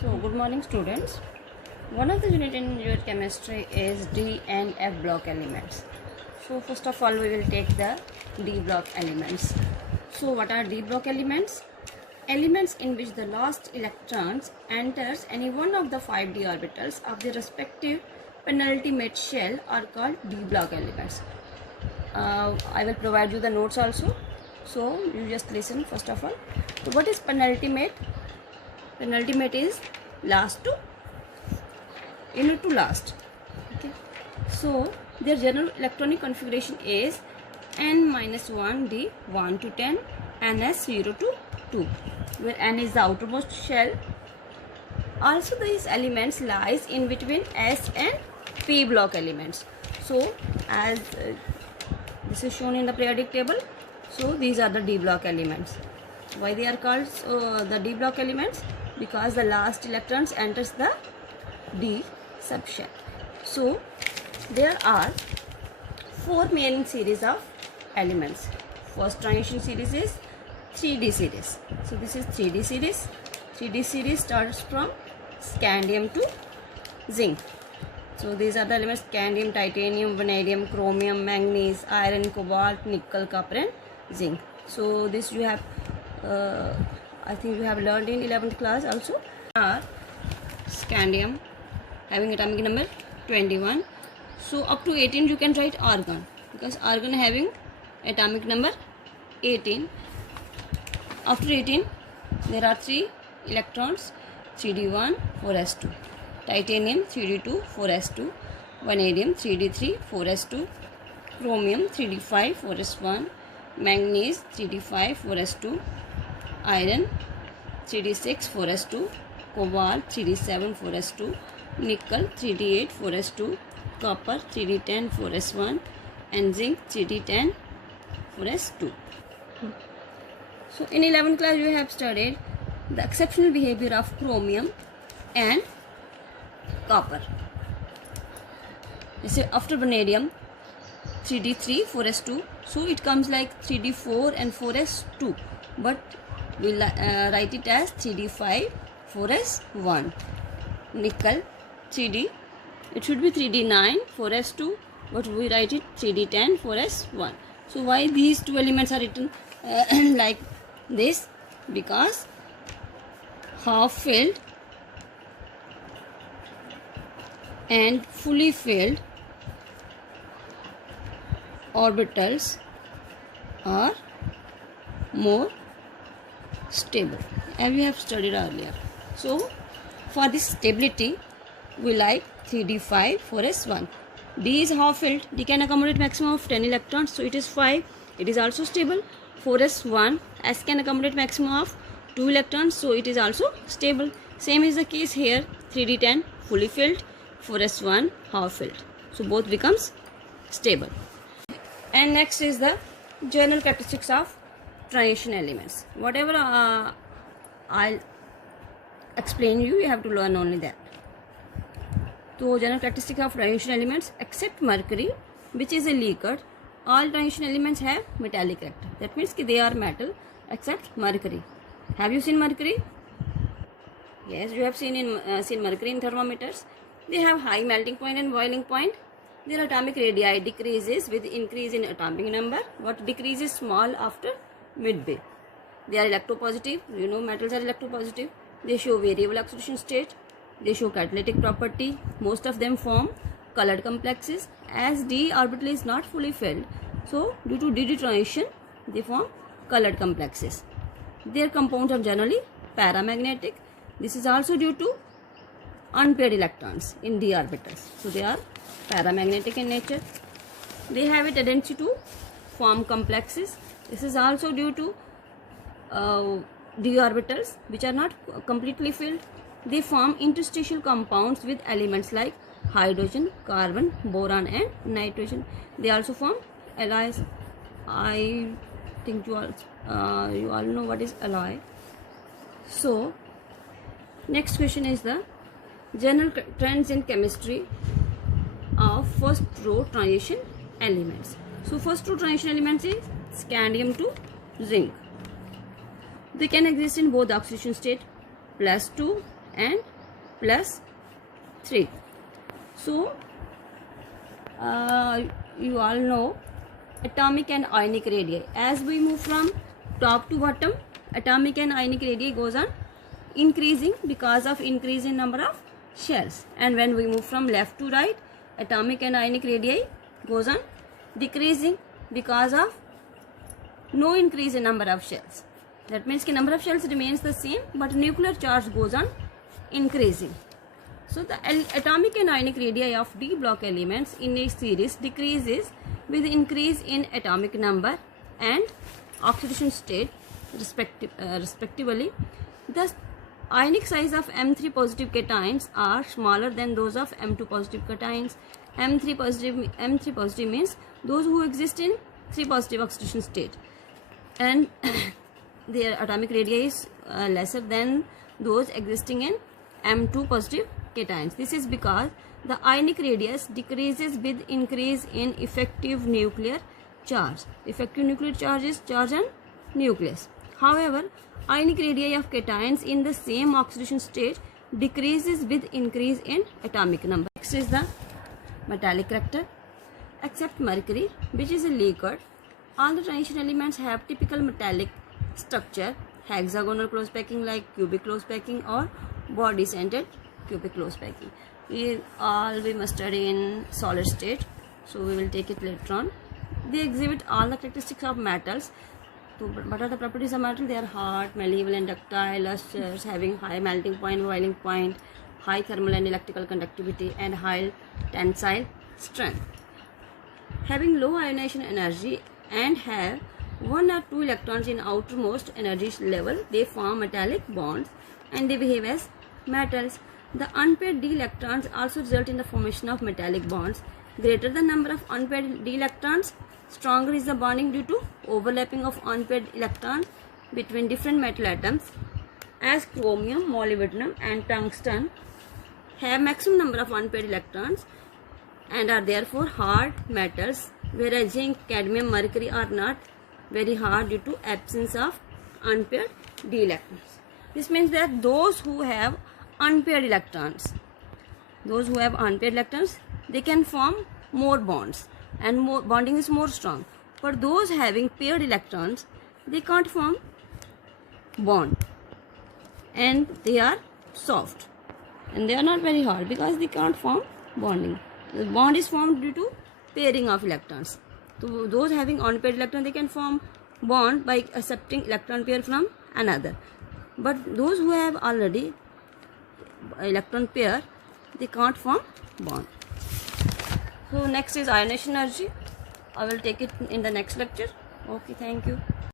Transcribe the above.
So, good morning, students. One of the unit in your chemistry is D and F block elements. So, first of all, we will take the D block elements. So, what are D block elements? Elements in which the last electrons enters any one of the 5d orbitals of the respective penultimate shell are called D block elements. I will provide you the notes also. So, you just listen first of all. So, what is penultimate? Penultimate is last to last. Okay. So their general electronic configuration is n-1 d 1 to 10, ns 0 to 2, where n is the outermost shell. Also these elements lies in between s and p block elements. So as this is shown in the periodic table, so these are the d block elements. Why they are called the d block elements? Because the last electrons enters the D subshell. So there are 4 main series of elements. First transition series is 3D series. So this is 3D series. 3D series starts from scandium to zinc. So these are the elements: scandium, titanium, vanadium, chromium, manganese, iron, cobalt, nickel, copper and zinc. So this you have I think you have learned in 11th class also. Are scandium having atomic number 21. So up to 18 you can write argon, because argon having atomic number 18. After 18 there are 3 electrons: 3d1 4s2, titanium 3d2 4s2, vanadium 3d3 4s2, chromium 3d5 4s1, manganese 3d5 4s2, iron 3d6 4s2, cobalt 3d7 4s2, nickel 3d8 4s2, copper 3d10 4s1 and zinc 3d10 4s2. So in 11th class we have studied the exceptional behavior of chromium and copper. Let's say after vanadium 3d3 4s2, so it comes like 3d4 and 4s2, but we'll write it as 3d5 4s1. Nickel 3d, it should be 3d9 4s2, but we write it 3d10 4s1. So why these two elements are written like this? Because half filled and fully filled orbitals are more stable, as we have studied earlier. So for this stability we like 3d5 4s1. D is half filled, D can accommodate maximum of 10 electrons, so it is 5, it is also stable. 4s1, S can accommodate maximum of 2 electrons, so it is also stable. Same is the case here, 3d10 fully filled, 4s1 half filled, so both becomes stable. And next is the general characteristics of transition elements. Whatever I'll explain you have to learn only that. So general characteristic of transition elements: except mercury, which is a liquid, all transition elements have metallic character. That means they are metal except mercury. Have you seen mercury? Yes, you have seen mercury in thermometers. They have high melting point and boiling point. Their atomic radii decreases with increase in atomic number, but decreases small after midway. They are electropositive. You know metals are electropositive. They show variable oxidation state. They show catalytic property. Most of them form colored complexes. As d orbital is not fully filled, so due to d transition they form colored complexes. Their compounds are generally paramagnetic. This is also due to unpaired electrons in d orbitals, so they are paramagnetic in nature. They have a tendency to form complexes. This is also due to d orbitals which are not completely filled. They form interstitial compounds with elements like hydrogen, carbon, boron and nitrogen. They also form alloys. I think you all know what is alloy. So next question is the general trends in chemistry of first row transition elements. So first row transition elements is scandium to zinc. They can exist in both oxidation state +2 and plus 3. So you all know atomic and ionic radii. As we move from top to bottom, atomic and ionic radii goes on increasing because of increase in number of shells, and when we move from left to right, atomic and ionic radii goes on decreasing because of no increase in number of shells. That means the number of shells remains the same, but nuclear charge goes on increasing. So the atomic and ionic radii of d block elements in a series decreases with increase in atomic number and oxidation state respectively. Thus ionic size of M3 positive cations are smaller than those of M2 positive cations. M3 positive means those who exist in 3 positive oxidation state, and their atomic radii is lesser than those existing in M2 positive cations. This is because the ionic radius decreases with increase in effective nuclear charge. Effective nuclear charge is charge on nucleus. However, ionic radii of cations in the same oxidation state decreases with increase in atomic number. Next is the metallic character. Except mercury, which is a liquid, all the transition elements have typical metallic structure, hexagonal close packing like cubic close packing or body-centered cubic close packing. We must study in solid state, so we will take it later on. They exhibit all the characteristics of metals. So what are the properties of metal? They are hard, malleable and ductile, lustrous, having high melting point, boiling point, high thermal and electrical conductivity, and high tensile strength. Having low ionization energy and have 1 or 2 electrons in outermost energy level, they form metallic bonds and they behave as metals. The unpaired d electrons also result in the formation of metallic bonds. Greater the number of unpaired d electrons, stronger is the bonding due to overlapping of unpaired electrons between different metal atoms, as chromium, molybdenum and tungsten have maximum number of unpaired electrons and are therefore hard metals, whereas zinc, cadmium, mercury are not very hard due to absence of unpaired d electrons. This means that those who have unpaired electrons, they can form more bonds and more bonding is more strong. For those having paired electrons, they can't form bond and they are soft and they are not very hard because they can't form bonding. The bond is formed due to pairing of electrons. So those having unpaired electrons, they can form bond by accepting electron pair from another. But those who have already electron pair, they can't form bond. So next is ionization energy. I will take it in the next lecture. Okay, thank you.